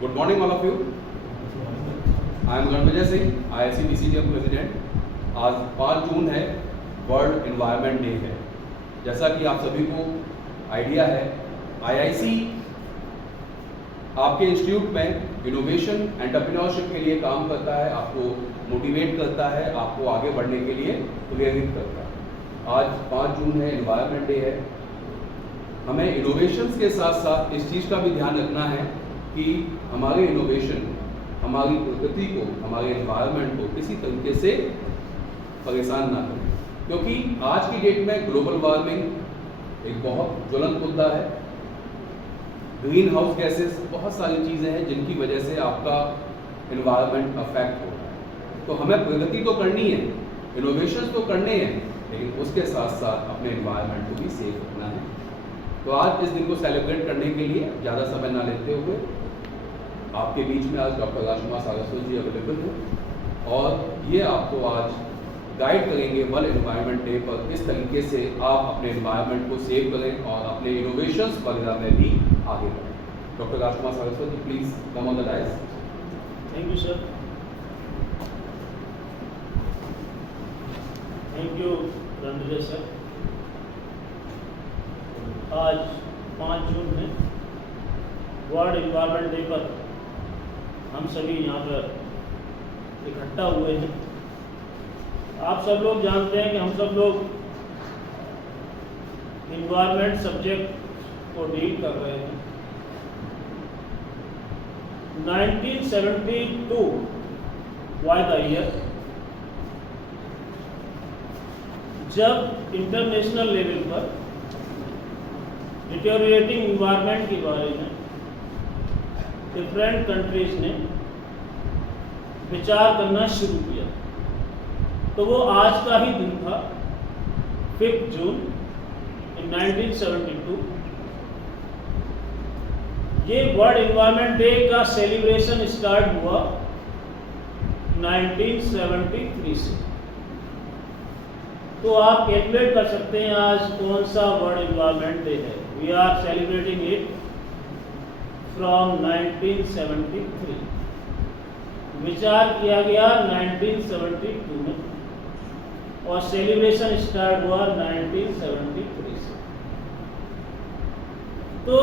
Good morning, all of you. I am Ranvijay Singh, IIC DCGM president. आज 5 जून है, world environment day है। जैसा कि आप सभी को आइडिया है, IIC आपके इंस्टीट्यूट में इनोवेशन एंटरप्रेन्योरशिप के लिए काम करता है, आपको मोटिवेट करता है, आपको आगे बढ़ने के लिए प्रेरित करता है। आज 5 जून है, एनवायरनमेंट डे है। हमें इनोवेशंस के साथ साथ इस चीज़ का भी ध्यान रखना है कि हमारे इनोवेशन हमारी प्रकृति को, हमारे एनवायरनमेंट को किसी तरीके से परेशान ना करें, क्योंकि आज की डेट में ग्लोबल वार्मिंग एक बहुत ज्वलंत मुद्दा है। ग्रीन हाउस गैसेस, बहुत सारी चीज़ें हैं जिनकी वजह से आपका एनवायरनमेंट अफेक्ट हो रहा है। तो हमें प्रगति तो करनी है, इनोवेशंस तो करने हैं, लेकिन उसके साथ साथ अपने एनवायरनमेंट को भी सेफ रखना है। तो आज इस दिन को सेलिब्रेट करने के लिए ज़्यादा समय ना लेते हुए आपके बीच में आज डॉक्टर राजकुमार सारस्वत जी अवेलेबल हैं और ये आपको आज गाइड करेंगे वर्ल्ड एनवायरनमेंट डे पर किस तरीके से आप अपने एनवायरनमेंट को सेव करें और अपने इनोवेशंस वगैरह में भी आगे बढ़ें। Doctor Rajkumar Saraswat ji, please come on the dais. Thank you sir. Thank you Ranvijay sir. आज 5 जून है, वर्ल्ड एनवायरनमेंट डे पर हम सभी यहाँ पर इकट्ठा हुए हैं। आप सब लोग जानते हैं कि हम सब लोग एनवायरनमेंट सब्जेक्ट को डील कर रहे हैं। 1972 वाज द ईयर जब इंटरनेशनल लेवल पर डिटेरियोरेटिंग एनवायरनमेंट के बारे में डिफरेंट कंट्रीज ने विचार करना शुरू किया। तो वो आज का ही दिन था, 5 जून 1972। ये वर्ल्ड एनवायरनमेंट डे का सेलिब्रेशन स्टार्ट हुआ 1973 से। तो आप कैलकुलेट कर सकते हैं आज कौन सा वर्ल्ड एनवायरनमेंट डे है। We are celebrating it from 1973। विचार किया गया 1972 में और सेलिब्रेशन स्टार्ट हुआ 1973 से। तो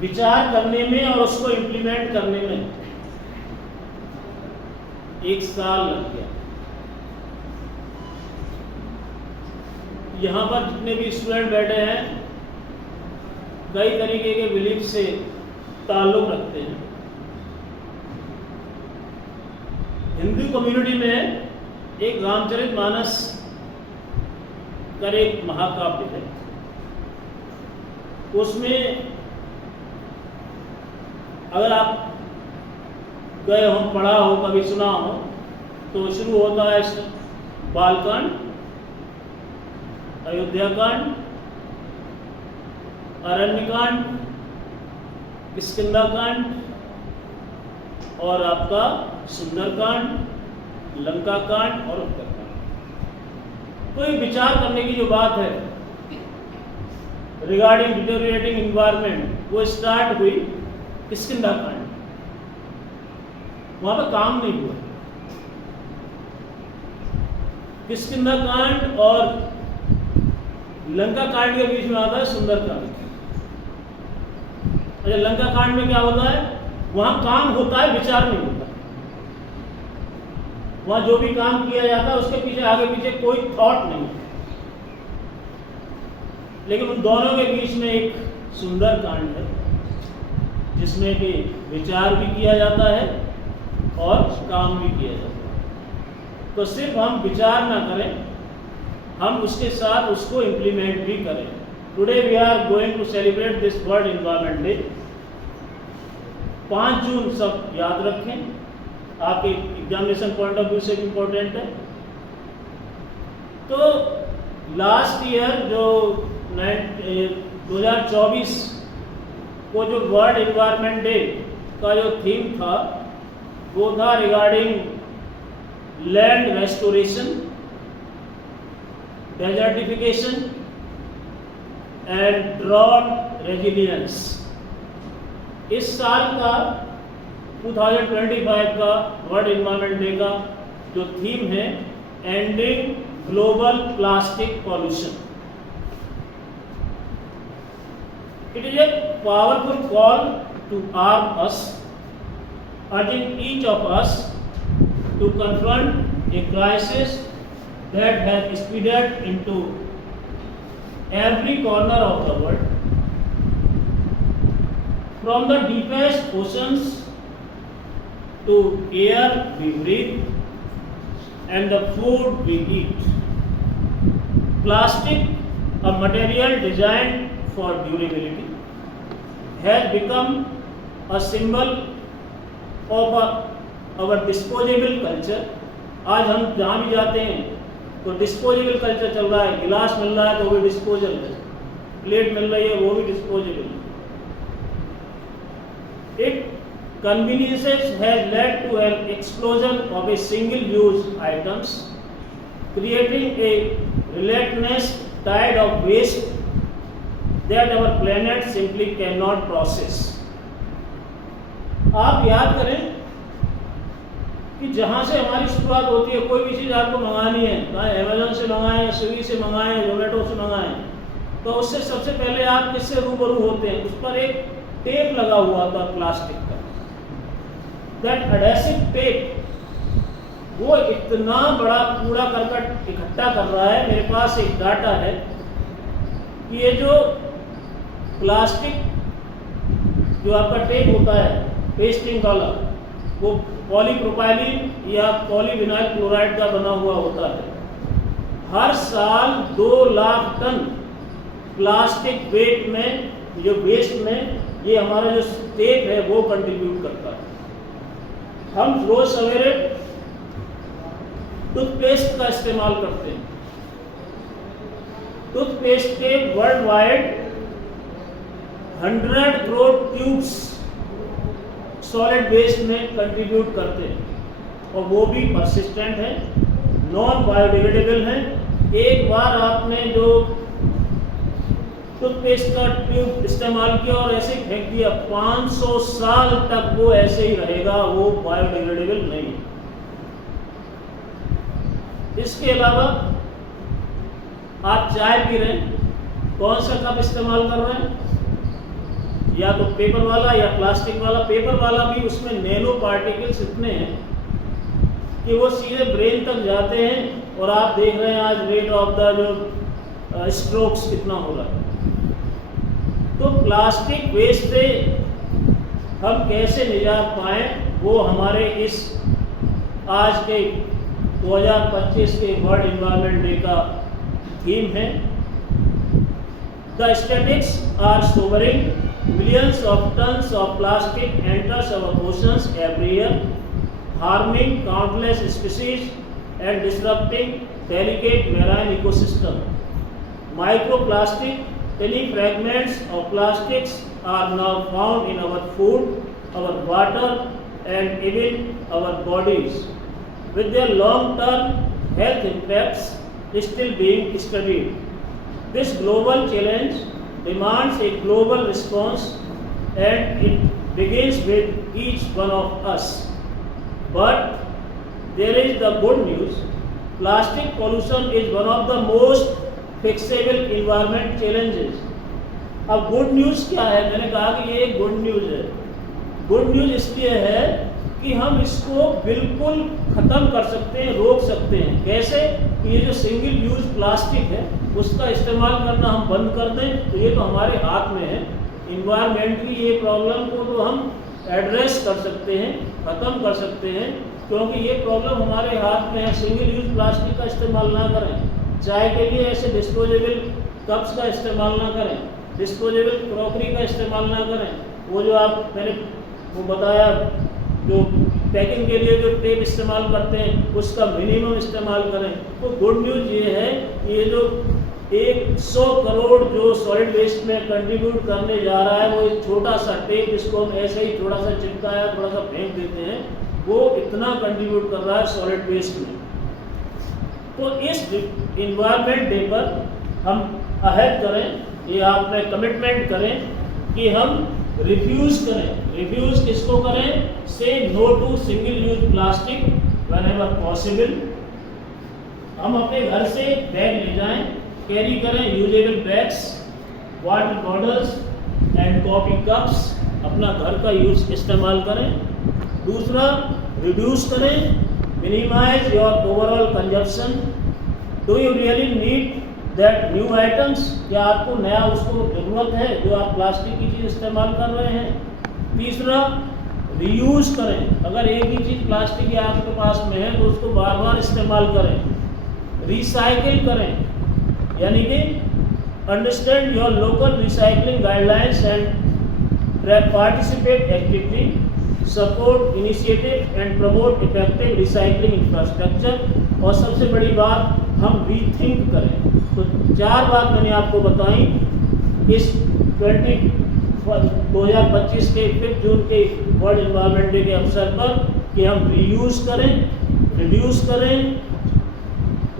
विचार करने में और उसको इम्प्लीमेंट करने में 1 साल लग गया। यहाँ पर जितने भी स्टूडेंट बैठे हैं कई तरीके के बिलीफ से ताल्लुक रखते हैं। हिंदू कम्युनिटी में एक रामचरितमानस का एक महाकाव्य है। उसमें अगर आप गए हो, पढ़ा हो, कभी सुना हो, तो शुरू होता है बालकांड, अयोध्याकांड, अरण्यकांड, किष्किंधाकांड और आपका सुंदरकांड, लंकाकांड और उत्तरकांड। तो ये विचार करने की जो बात है रिगार्डिंग डिटेरियोरेटिंग एनवायरनमेंट, वो स्टार्ट हुई किष्किंधाकांड। वहां पर काम नहीं हुआ। किष्किंधाकांड और लंका कांड के बीच में आता है सुंदरकांड। अच्छा, लंका कांड में क्या होता है? वहां काम होता है, विचार नहीं होता। वहां जो भी काम किया जाता है उसके पीछे आगे पीछे कोई थॉट नहीं है। लेकिन उन दोनों के बीच में एक सुंदर कांड है जिसमें कि विचार भी किया जाता है और काम भी किया जाता है। तो सिर्फ हम विचार ना करें, हम उसके साथ उसको इम्प्लीमेंट भी करें। Today we are going to celebrate this world environment day. 5 जून सब याद रखें, आपके एग्जामिनेशन पॉइंट ऑफ व्यू से भी इम्पोर्टेंट है। तो लास्ट ईयर जो 2024 को जो वर्ल्ड एनवायरनमेंट डे का जो थीम था वो था regarding land restoration, desertification and drought resilience। इस साल का 2025 का वर्ल्ड एनवायरनमेंट डे का जो थीम है ending global plastic pollution. It is a powerful call to arm us, urging each of us to confront a crisis that has spread into every corner of the world, from the deepest oceans to air we breathe and the food we eat. Plastic, a material designed for durability, has become a symbol of our disposable culture. आज हम जहाँ भी जाते हैं तो disposable culture चल रहा है। गिलास मिल रहा है तो वो भी डिस्पोजल है, प्लेट मिल रही है वो भी डिस्पोजेबल है। It conveniences has led to an explosion of a single-use items, creating a relentless tide of waste that our planet simply cannot process. आप याद करें कि जहां से हमारी शुरुआत होती है, कोई भी चीज़ आपको मंगानी है, चाहे अमेजोन से मंगाएं या स्विगी से मंगाएं या जोमेटो से मंगाएं, तो उससे सबसे पहले आप किससे रूबरू होते हैं? उस पर एक टेप लगा हुआ था प्लास्टिक का। दैट एडहेसिव टेप वो इतना बड़ा कूड़ा करकट इकट्ठा कर रहा है। मेरे पास एक डाटा है कि ये जो प्लास्टिक जो आपका टेप होता है पेस्टिंग वाला, वो पॉलीप्रोपाइलीन या पॉलीविनाइल क्लोराइड का बना हुआ होता है। हर साल 2 लाख टन प्लास्टिक वेट में, जो वेस्ट में ये हमारा जो टेप है वो कंट्रीब्यूट करता है। हम रोज सवेरे टूथपेस्ट का इस्तेमाल करते हैं। टूथपेस्ट के world wide 100 crore tubes solid waste में कंट्रीब्यूट करते हैं और वो भी परसिस्टेंट है, नॉन बायोडिग्रेडेबल है। एक बार आपने जो टूथपेस्ट का ट्यूब इस्तेमाल किया और ऐसे ही फेंक दिया, 500 साल तक वो ऐसे ही रहेगा, वो बायोडिग्रेडेबल नहीं। इसके अलावा आप चाय पी रहे हैं, कौन सा कप इस्तेमाल कर रहे हैं? या तो पेपर वाला या प्लास्टिक वाला। पेपर वाला भी उसमें नैनो पार्टिकल्स इतने हैं कि वो सीधे ब्रेन तक जाते हैं और आप देख रहे हैं आज रेट ऑफ द जो स्ट्रोक्स कितना हो रहा है। तो प्लास्टिक वेस्ट से हम कैसे निजात पाएं, वो हमारे इस आज के 2025 के वर्ल्ड एनवायरनमेंट डे का थीम है। The statistics are sobering. Millions of tons of plastic enters our oceans every year, harming countless species and disrupting delicate marine ecosystem. Microplastic, tiny fragments of plastics are now found in our food, our water, and even our bodies, with their long-term health impacts still being studied. This global challenge demands a global response, and it begins with each one of us. But there is the good news. Plastic pollution is one of the most fixable environment challenges. अब good news क्या है? मैंने कहा कि ये एक good news है। Good news इसलिए है कि हम इसको बिल्कुल ख़त्म कर सकते हैं, रोक सकते हैं। कैसे? कि ये जो सिंगल यूज़ प्लास्टिक है उसका इस्तेमाल करना हम बंद कर दें, तो ये तो हमारे हाथ में है। इन्वायरमेंट की ये प्रॉब्लम को तो हम एड्रेस कर सकते हैं, ख़त्म कर सकते हैं, क्योंकि ये प्रॉब्लम हमारे हाथ में है। सिंगल यूज़ प्लास्टिक का इस्तेमाल ना करें, चाय के लिए ऐसे डिस्पोजेबल कप्स का इस्तेमाल ना करें, डिस्पोजेबल क्रॉकरी का इस्तेमाल ना करें। वो जो मैंने वो बताया जो पैकिंग के लिए जो टेप इस्तेमाल करते हैं उसका मिनिमम इस्तेमाल करें। तो गुड न्यूज़ ये है कि ये जो 100 करोड़ जो सॉलिड वेस्ट में कंट्रीब्यूट करने जा रहा है, वो एक छोटा सा टेप जिसको हम ऐसे ही थोड़ा सा चिपकाया थोड़ा सा फेंक देते हैं, वो इतना कंट्रीब्यूट कर रहा है सॉलिड वेस्ट में। तो इस इन्वायरमेंट डे पर हम अहद करें, ये आप में कमिटमेंट करें कि हम रिफ्यूज करें। रिफ्यूज किसको करें? Say no to single use plastic whenever possible. हम अपने घर से बैग ले जाएं, कैरी करें usable bags, water bottles and coffee cups, अपना घर का यूज इस्तेमाल करें। दूसरा, रिड्यूस करें, minimize your overall consumption. Do you really need that new items? क्या आपको नया उसको जरूरत है जो आप प्लास्टिक की चीज़ इस्तेमाल कर रहे हैं? तीसरा, रीयूज करें। अगर एक ही चीज़ प्लास्टिक की आपके पास में है तो उसको बार बार इस्तेमाल करें। रिसाइकिल करें, यानी कि understand your local recycling guidelines and participate actively, support initiative and promote effective recycling infrastructure. और सबसे बड़ी बात, हम रीथिंक करें। तो 4 बात मैंने आपको बताई इस 2025 के 5 जून के वर्ल्ड एनवायरनमेंट डे के अवसर पर कि हम रीयूज करें, रिड्यूस करें,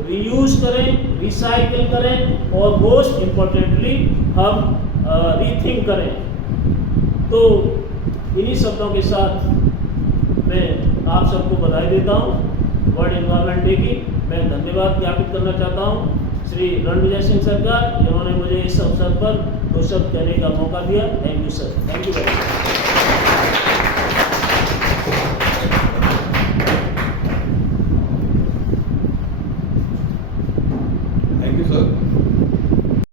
रीयूज करें, रिसाइकिल करें और मोस्ट इम्पोर्टेंटली हम रीथिंक करें। तो इन्हीं शब्दों के साथ मैं आप सबको बधाई देता हूँ वर्ल्ड एनवायरनमेंट डे की। मैं धन्यवाद ज्ञापित करना चाहता हूँ श्री रणविजय सिंह सर का, जिन्होंने मुझे इस अवसर पर 2 शब्द कहने का मौका दिया। Thank you sir, thank you very much.